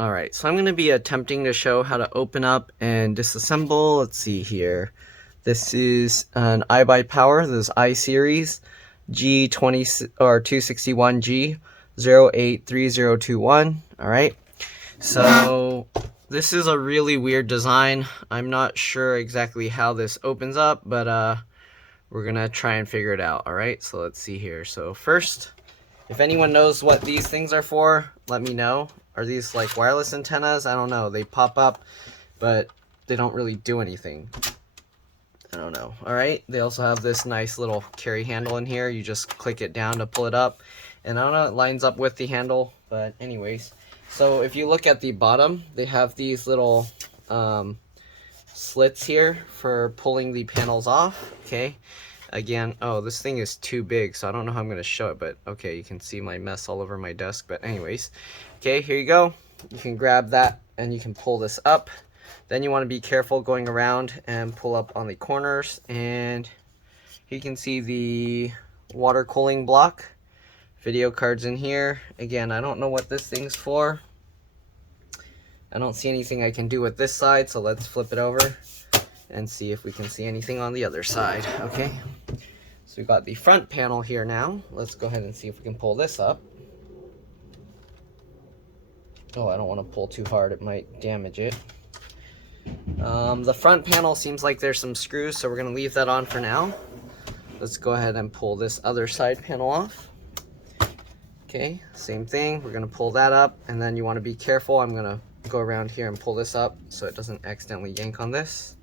Alright, so I'm going to be attempting to show how to open up and disassemble. Let's see here. This is an iBuyPower, this is I series G261G 083021. Alright, so this is a really weird design. I'm not sure exactly how this opens up, but we're going to try and figure it out. Alright, so let's see here. So first, if anyone knows what these things are for, let me know. Are these like wireless antennas? I don't know. They pop up, but they don't really do anything. I don't know. Alright, they also have this nice little carry handle in here. You just click it down to pull it up. And I don't know, it lines up with the handle, but anyways. So if you look at the bottom, they have these little slits here for pulling the panels off, okay? Again, oh, this thing is too big, so I don't know how I'm going to show it, but okay, you can see my mess all over my desk, but anyways. Okay, here you go. You can grab that and you can pull this up. Then you want to be careful going around and pull up on the corners, and you can see the water cooling block. Video cards in here. Again, I don't know what this thing's for. I don't see anything I can do with this side, so let's flip it over and see if we can see anything on the other side. Okay, so we've got the front panel here now. Let's go ahead and see if we can pull this up. Oh, I don't want to pull too hard, it might damage it. The front panel seems like there's some screws, so we're going to leave that on for now. Let's go ahead and pull this other side panel off. Okay, same thing, we're going to pull that up, and then you want to be careful. I'm going to go around here and pull this up so it doesn't accidentally yank on this.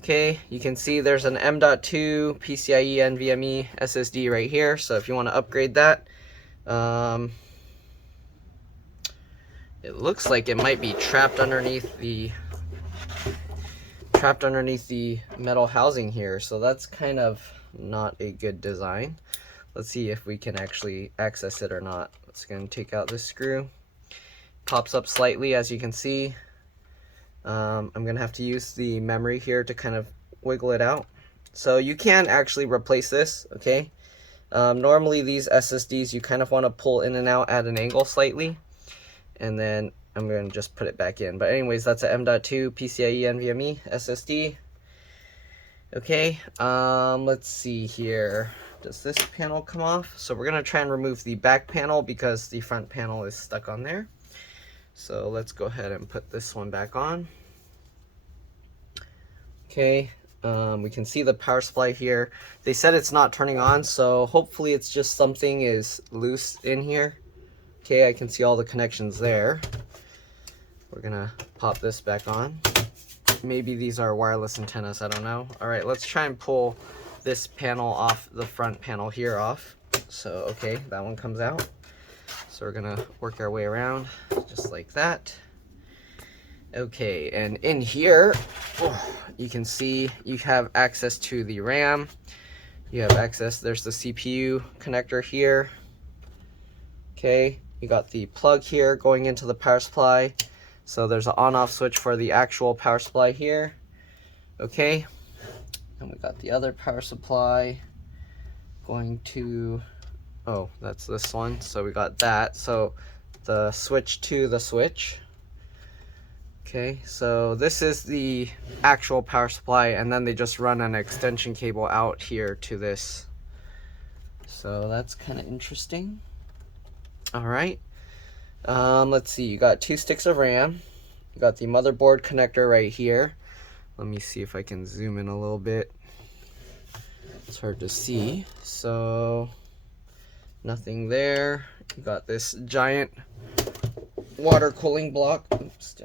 Okay, you can see there's an M.2 PCIe NVMe SSD right here, so if you want to upgrade that, it looks like it might be trapped underneath the metal housing here, so that's kind of not a good design. Let's see if we can actually access it or not. Let's go and take out this screw. Pops up slightly, as you can see. I'm gonna have to use the memory here to kind of wiggle it out. So you can actually replace this, okay? Normally these SSDs you kind of want to pull in and out at an angle slightly, and then I'm going to just put it back in. But anyways, that's a M.2 PCIe NVMe SSD. Okay, let's see here. Does this panel come off? So we're going to try and remove the back panel because the front panel is stuck on there. So let's go ahead and put this one back on. Okay, we can see the power supply here. They said it's not turning on, so hopefully it's just something is loose in here. Okay, I can see all the connections there. We're gonna pop this back on. Maybe these are wireless antennas, I don't know. Alright, let's try and pull this panel off, the front panel here off. So, okay, that one comes out. So we're gonna work our way around, just like that. Okay, and in here, you can see you have access to the RAM. You have access, there's the CPU connector here. Okay, you got the plug here going into the power supply. So there's an on-off switch for the actual power supply here. Okay, and we got the other power supply going to, oh, that's this one. So we got that. So the switch to the switch. Okay, so this is the actual power supply, and then they just run an extension cable out here to this. So that's kind of interesting. All right, let's see, you got 2 sticks of RAM. You got the motherboard connector right here. Let me see if I can zoom in a little bit. It's hard to see. So nothing there. You got this giant water cooling block. Oops,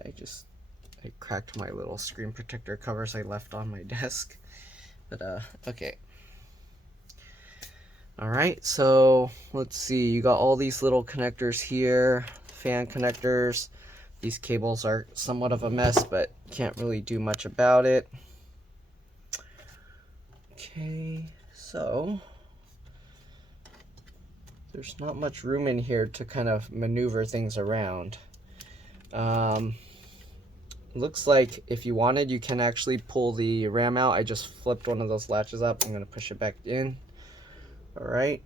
I cracked my little screen protector covers I left on my desk. But okay. Alright, so let's see, you got all these little connectors here, fan connectors. These cables are somewhat of a mess, but can't really do much about it. Okay, so there's not much room in here to kind of maneuver things around. Looks like if you wanted, you can actually pull the RAM out. I just flipped one of those latches up. I'm going to push it back in. Alright,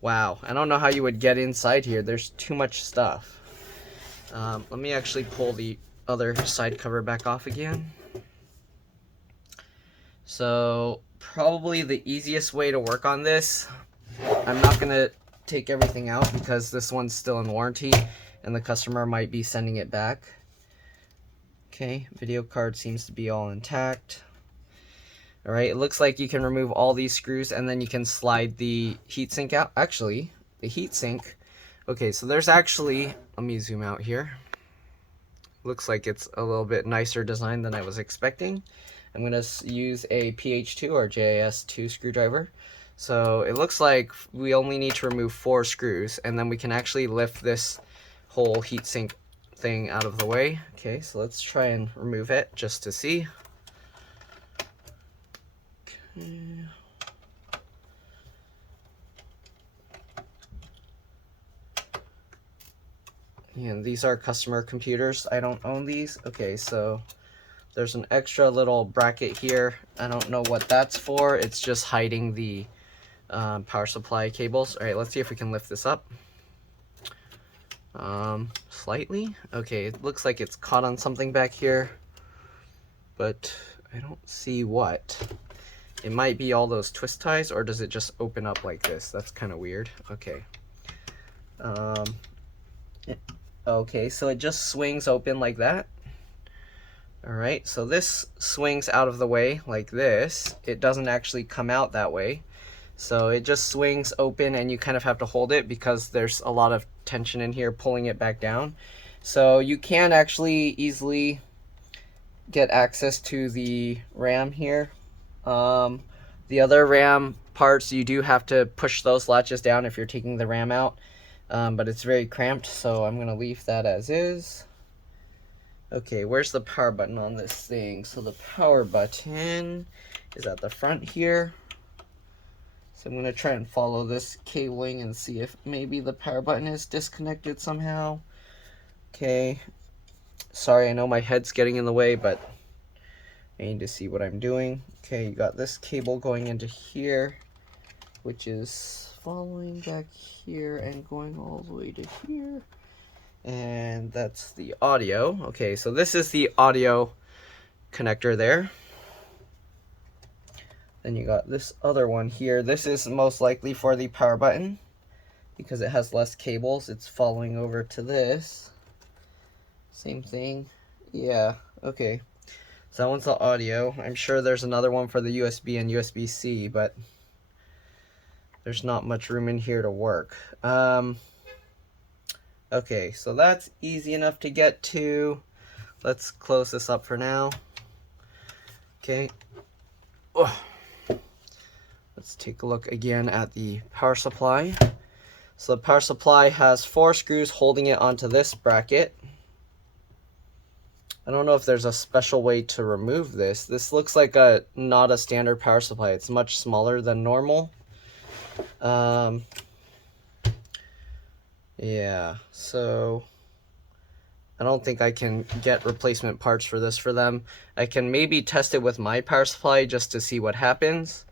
wow, I don't know how you would get inside here. There's too much stuff. Let me actually pull the other side cover back off again. So probably the easiest way to work on this, I'm not going to take everything out because this one's still in warranty and the customer might be sending it back. Okay, video card seems to be all intact. All right, it looks like you can remove all these screws and then you can slide the heatsink out. Actually, the heatsink, okay, so there's actually, let me zoom out here. Looks like it's a little bit nicer design than I was expecting. I'm going to use a PH2 or JIS2 screwdriver. So it looks like we only need to remove 4 screws and then we can actually lift this whole heatsink thing out of the way. Okay, so let's try and remove it just to see. Okay. And these are customer computers. I don't own these. Okay, so there's an extra little bracket here. I don't know what that's for. It's just hiding the power supply cables. All right, let's see if we can lift this up. Slightly. Okay, it looks like it's caught on something back here, but I don't see what. It might be all those twist ties, or does it just open up like this? That's kind of weird. Okay. Okay, so it just swings open like that. All right, so this swings out of the way like this. It doesn't actually come out that way. So it just swings open and you kind of have to hold it because there's a lot of tension in here pulling it back down. So you can actually easily get access to the RAM here. The other RAM parts, you do have to push those latches down if you're taking the RAM out. But it's very cramped, so I'm gonna leave that as is. Okay, where's the power button on this thing? So the power button is at the front here. So I'm gonna try and follow this cabling and see if maybe the power button is disconnected somehow. Okay, sorry, I know my head's getting in the way, but I need to see what I'm doing. Okay, you got this cable going into here, which is following back here and going all the way to here. And that's the audio. Okay, so this is the audio connector there. Then you got this other one here. This is most likely for the power button because it has less cables. It's following over to this. Same thing. Yeah, okay. So that one's the audio. I'm sure there's another one for the USB and USB-C, but there's not much room in here to work. Okay, so that's easy enough to get to. Let's close this up for now. Okay. Oh. Let's take a look again at the power supply. So the power supply has 4 screws holding it onto this bracket. I don't know if there's a special way to remove this. This looks like not a standard power supply. It's much smaller than normal. Yeah, so I don't think I can get replacement parts for this for them. I can maybe test it with my power supply just to see what happens.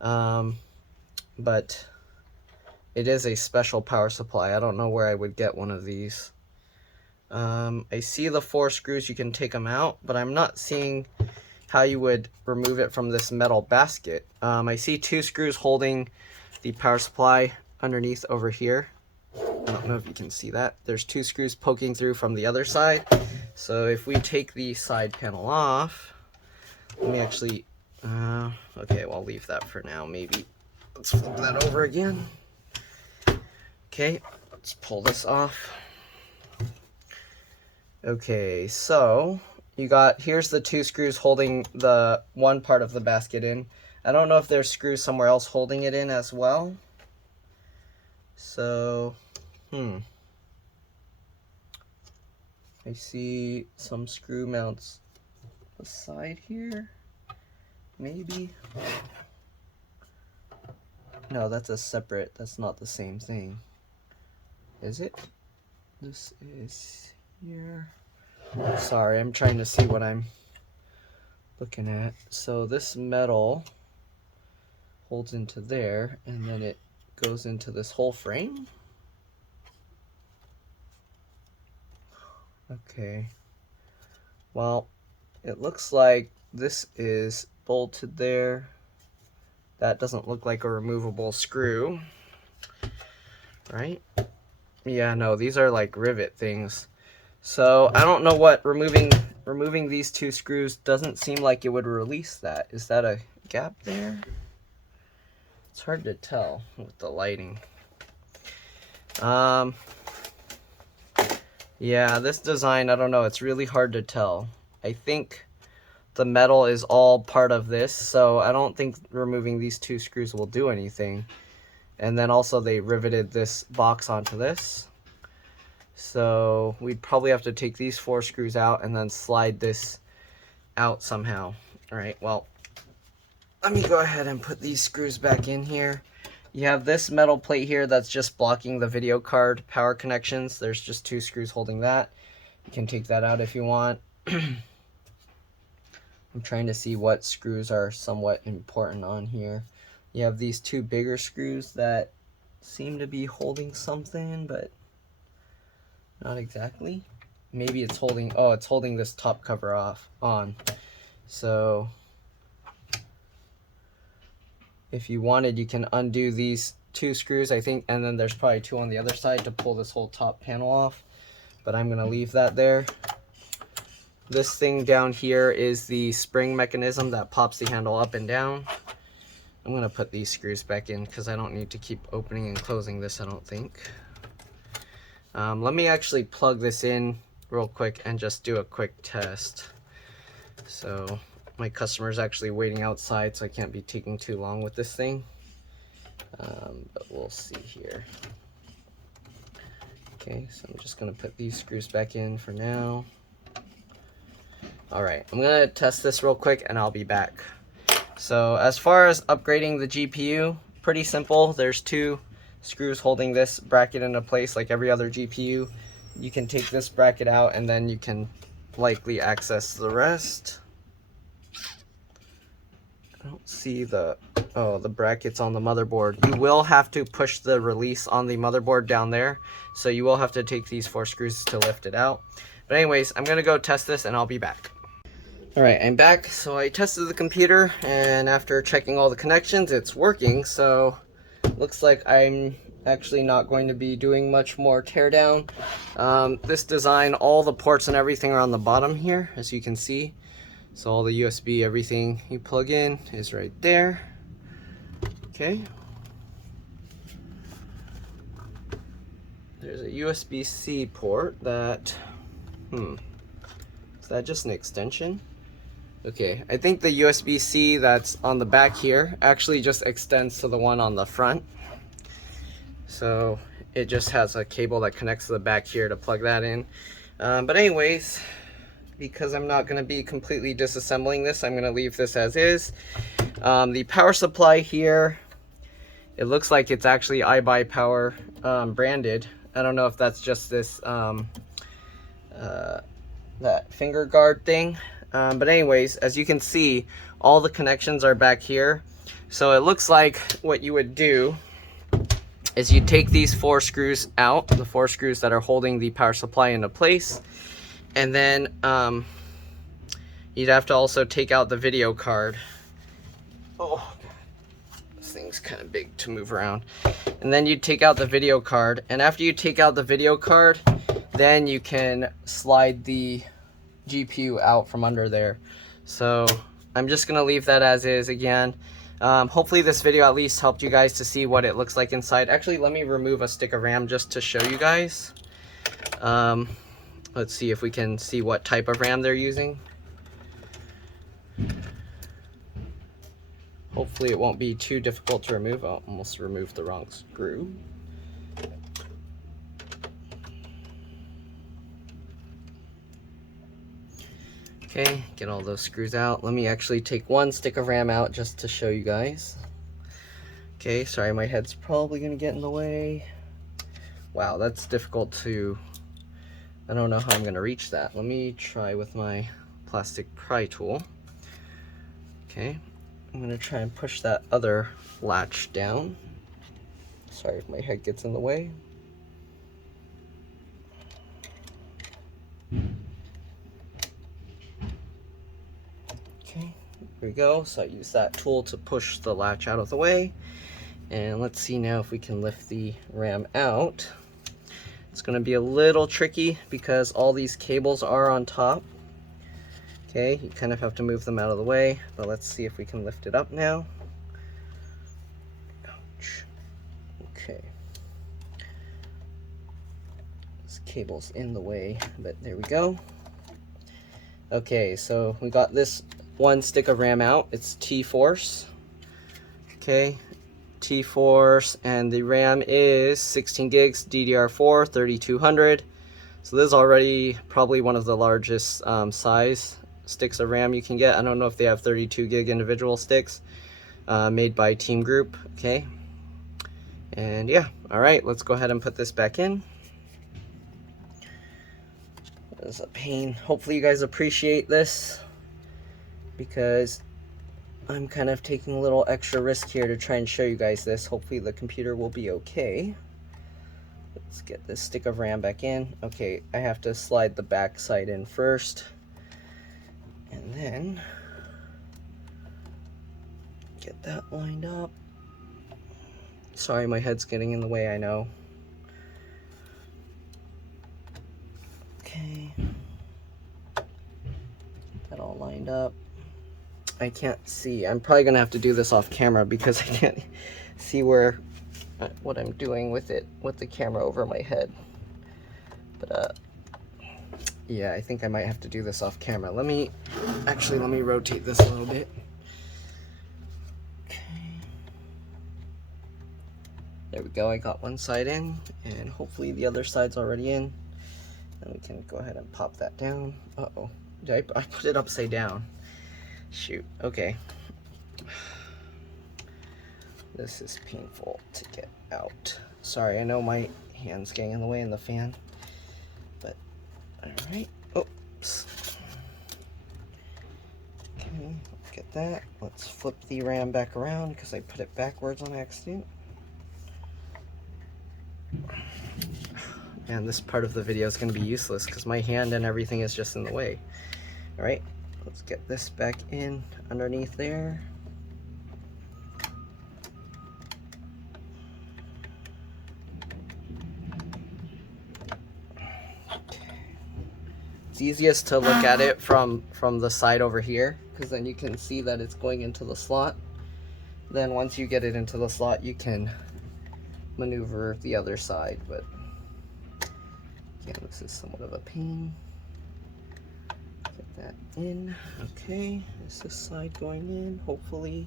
But it is a special power supply. I don't know where I would get one of these. I see the 4 screws, you can take them out, but I'm not seeing how you would remove it from this metal basket. I see 2 screws holding the power supply underneath over here. I don't know if you can see that. There's 2 screws poking through from the other side. So if we take the side panel off, let me actually, okay, well, I'll leave that for now, maybe. Let's flip that over again. Okay, let's pull this off. Okay, so you got, here's the 2 screws holding the one part of the basket in. I don't know if there's screws somewhere else holding it in as well. So, I see some screw mounts beside here, maybe. No, that's a separate, that's not the same thing. Is it? This is here. Sorry, I'm trying to see what I'm looking at. So this metal holds into there, and then it goes into this whole frame. Okay. Well, it looks like this is bolted there. That doesn't look like a removable screw, right? Yeah, no, these are like rivet things. So I don't know what removing these two screws doesn't seem like it would release that. Is that a gap there? It's hard to tell with the lighting. Yeah, this design, I don't know, it's really hard to tell. I think the metal is all part of this, so I don't think removing these two screws will do anything. And then also they riveted this box onto this. So we'd probably have to take these 4 screws out and then slide this out somehow. All right, well, let me go ahead and put these screws back in here. You have this metal plate here that's just blocking the video card power connections. There's just 2 screws holding that. You can take that out if you want. I'm trying to see what screws are somewhat important on here. You have these 2 bigger screws that seem to be holding something, but not exactly. Maybe it's holding, oh, it's holding this top cover on. So if you wanted, you can undo these 2 screws, I think, and then there's probably 2 on the other side to pull this whole top panel off, but I'm gonna leave that there. This thing down here is the spring mechanism that pops the handle up and down. I'm gonna put these screws back in because I don't need to keep opening and closing this, I don't think. Let me actually plug this in real quick and just do a quick test. So my customer's actually waiting outside, so I can't be taking too long with this thing. But we'll see here. Okay, so I'm just gonna put these screws back in for now. All right, I'm gonna test this real quick and I'll be back. So as far as upgrading the GPU, pretty simple. There's 2 screws holding this bracket into place like every other GPU. You can take this bracket out and then you can likely access the rest. I don't see the brackets on the motherboard. You will have to push the release on the motherboard down there, so you will have to take these 4 screws to lift it out. But anyways, I'm gonna go test this and I'll be back. All right, I'm back. So I tested the computer, and after checking all the connections, it's working. So looks like I'm actually not going to be doing much more teardown. This design, all the ports and everything are on the bottom here, as you can see. So all the USB, everything you plug in is right there. Okay. There's a USB-C port that, is that just an extension? Okay, I think the USB-C that's on the back here actually just extends to the one on the front. So it just has a cable that connects to the back here to plug that in. But anyways, because I'm not going to be completely disassembling this, I'm going to leave this as is. The power supply here, it looks like it's actually iBuyPower branded. I don't know if that's just this that finger guard thing. But anyways, as you can see, all the connections are back here. So it looks like what you would do is you take these 4 screws out, the 4 screws that are holding the power supply into place. And then you'd have to also take out the video card. Oh, this thing's kind of big to move around. And then you take out the video card. And after you take out the video card, then you can slide the GPU out from under there. So I'm just gonna leave that as is again. Hopefully this video at least helped you guys to see what it looks like inside. Actually, let me remove a stick of RAM just to show you guys. Let's see if we can see what type of RAM they're using. Hopefully it won't be too difficult to remove. I almost removed the wrong screw. Okay, get all those screws out. Let me actually take one stick of RAM out just to show you guys. Okay, sorry, my head's probably gonna get in the way. Wow, that's difficult to, I don't know how I'm gonna reach that. Let me try with my plastic pry tool. Okay, I'm gonna try and push that other latch down. Sorry if my head gets in the way. Okay, there we go. So I use that tool to push the latch out of the way. And let's see now if we can lift the RAM out. It's going to be a little tricky because all these cables are on top. Okay, you kind of have to move them out of the way, but let's see if we can lift it up now. Ouch. Okay. This cable's in the way, but there we go. Okay, so we got this one stick of RAM out. It's T-Force. Okay, T-Force, and the RAM is 16 gigs, DDR4, 3200. So this is already probably one of the largest size sticks of RAM you can get. I don't know if they have 32 gig individual sticks, made by Team Group. Okay, and yeah, all right, let's go ahead and put this back in. It's a pain. Hopefully you guys appreciate this, because I'm kind of taking a little extra risk here to try and show you guys this. Hopefully the computer will be okay. Let's get this stick of RAM back in. Okay, I have to slide the back side in first, and then get that lined up. Sorry, my head's getting in the way, I know. Okay, get that all lined up. I can't see. I'm probably gonna have to do this off camera because I can't see what I'm doing with it, with the camera over my head. But yeah, I think I might have to do this off camera. Let me rotate this a little bit. Okay, there we go. I got one side in, and hopefully the other side's already in. Then we can go ahead and pop that down. Uh-oh, I put it upside down. Shoot, okay. This is painful to get out. Sorry, I know my hand's getting in the way in the fan, but alright. Oops. Okay, get that. Let's flip the RAM back around because I put it backwards on accident. And this part of the video is going to be useless because my hand and everything is just in the way. Alright. Let's get this back in underneath there. It's easiest to look at it from the side over here, because then you can see that it's going into the slot. Then once you get it into the slot, you can maneuver the other side, but yeah, this is somewhat of a pain. That in. Okay, is this side going in? Hopefully.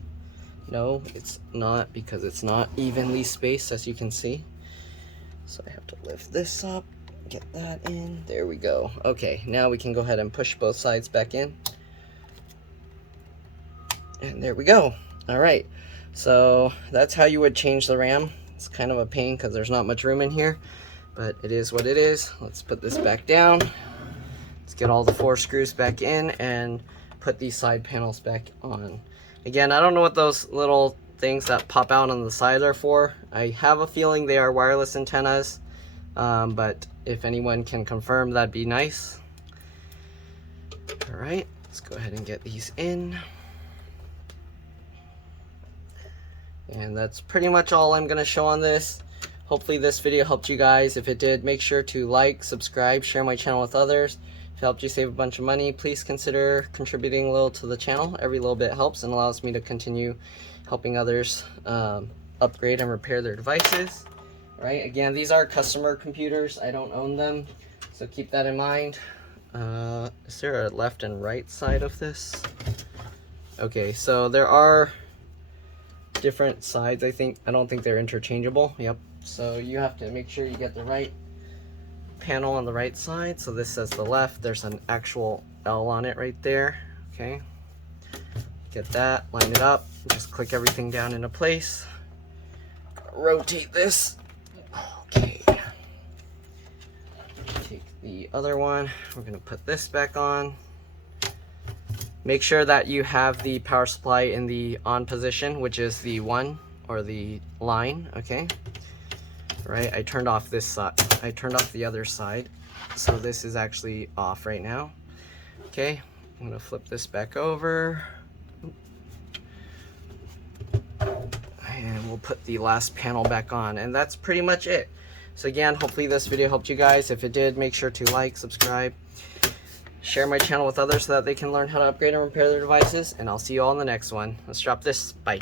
No, it's not, because it's not evenly spaced, as you can see. So I have to lift this up, get that in. There we go. Okay, now we can go ahead and push both sides back in. And there we go. All right, so that's how you would change the RAM. It's kind of a pain because there's not much room in here, but it is what it is. Let's put this back down. Let's get all the 4 screws back in and put these side panels back on. Again, I don't know what those little things that pop out on the side are for. I have a feeling they are wireless antennas, but if anyone can confirm, that'd be nice. All right, let's go ahead and get these in. And that's pretty much all I'm gonna show on this. Hopefully this video helped you guys. If it did, make sure to like, subscribe, share my channel with others. If it helped you save a bunch of money, please consider contributing a little to the channel. Every little bit helps and allows me to continue helping others upgrade and repair their devices. All right, again, these are customer computers. I don't own them, so keep that in mind. Is there a left and right side of this? Okay, so there are different sides, I think. I don't think they're interchangeable. Yep. So you have to make sure you get the right panel on the right side. So this says the left. There's an actual L on it right there. Okay. Get that, line it up, just click everything down into place. Rotate this. Okay. Take the other one. We're gonna put this back on. Make sure that you have the power supply in the on position, which is the 1 or the line, okay? Right, I turned off this side. I turned off the other side. So this is actually off right now. Okay, I'm gonna flip this back over. we'll put the last panel back on, and that's pretty much it. So again, hopefully this video helped you guys. If it did, make sure to like, subscribe, share my channel with others so that they can learn how to upgrade and repair their devices, and I'll see you all in the next one. Let's drop this. Bye.